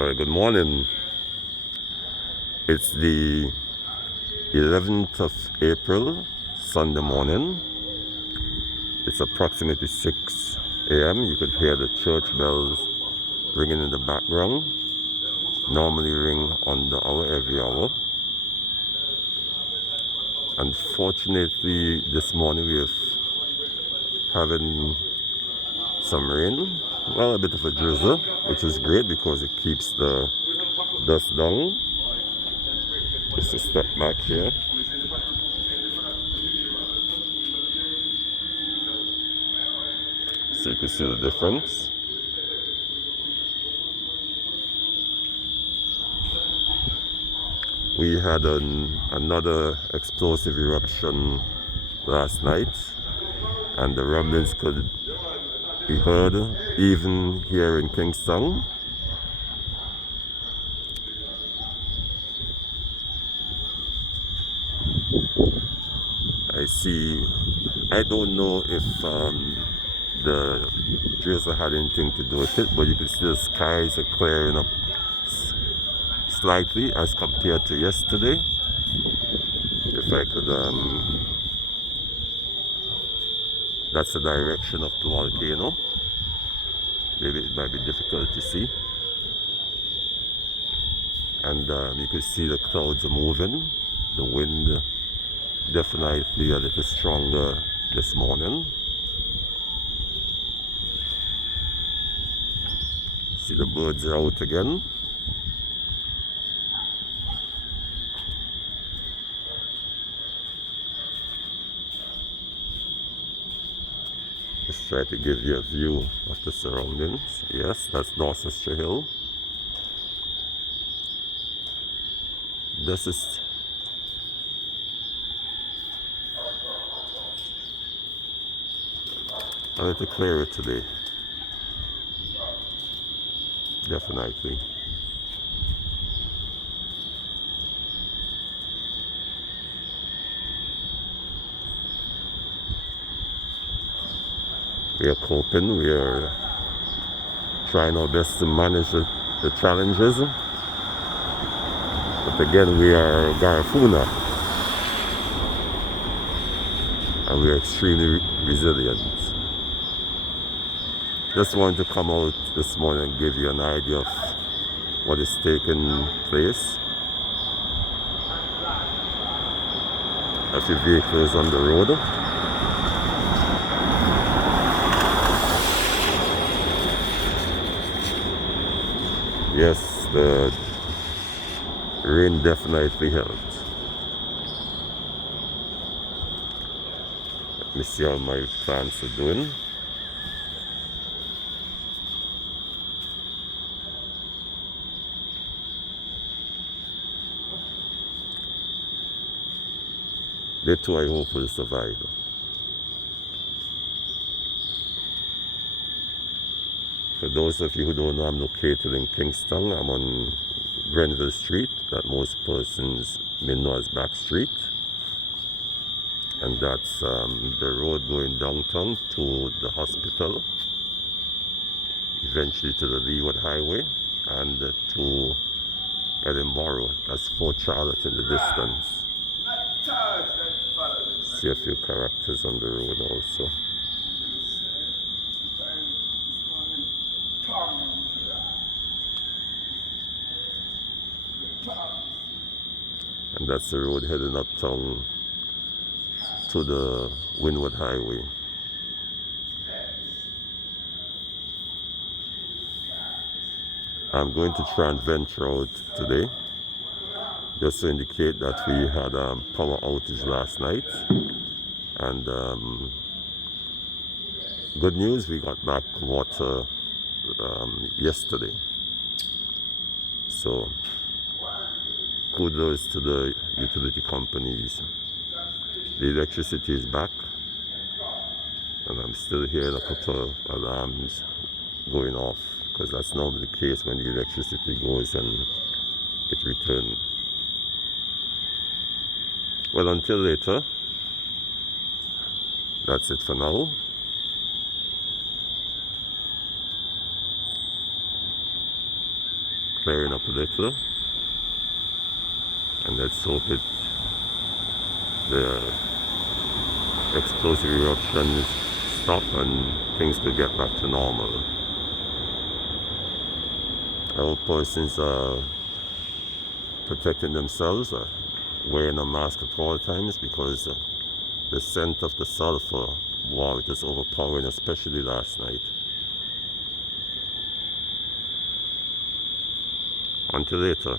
Good morning. It's the 11th of April, Sunday morning. It's approximately 6 a.m. You could hear the church bells ringing in the background. Normally ring on the hour, every hour. Unfortunately, this morning we're having some rain. Well, a bit of a drizzle, which is great because it keeps the dust down. Just a step back here. So you can see the difference. We had another explosive eruption last night, and the rumblings could be heard even here in Kingstown. I don't know if the drizzle had anything to do with it, but you can see the skies are clearing up slightly as compared to yesterday. If I could, that's the direction of the volcano. Maybe it might be difficult to see. And you can see the clouds are moving. The wind definitely a little stronger this morning. See, the birds are out again. Just try to give you a view of the surroundings. Yes, that's Dorchester Hill. This is a little clearer today. Definitely. We are coping, we are trying our best to manage the challenges. But again, we are Garifuna, and we are extremely resilient. Just wanted to come out this morning and give you an idea of what is taking place. A few vehicles on the road. Yes, the rain definitely helped. Let me see how my plants are doing. They too, I hope, will survive. For those of you who don't know, I'm located in Kingstown. I'm on Grenville Street, that most persons may know as Back Street. And that's the road going downtown to the hospital, eventually to the Leeward Highway, and to Edinburgh. That's Fort Charlotte in the distance. See a few characters on the road also. And that's the road heading uptown to the Windward Highway. I'm going to try and venture out today, just to indicate that we had a power outage last night. And good news, we got back water yesterday. So kudos to the utility companies. The electricity is back, and I'm still hearing a couple of alarms going off, because that's normally the case when the electricity goes and it returns. Well, until later, that's it for now. clearing up a little, and let's hope the explosive eruptions stop and things could get back to normal. I hope persons are protecting themselves, wearing a mask at all times, because the scent of the sulfur, wow, it was overpowering, especially last night. Until later.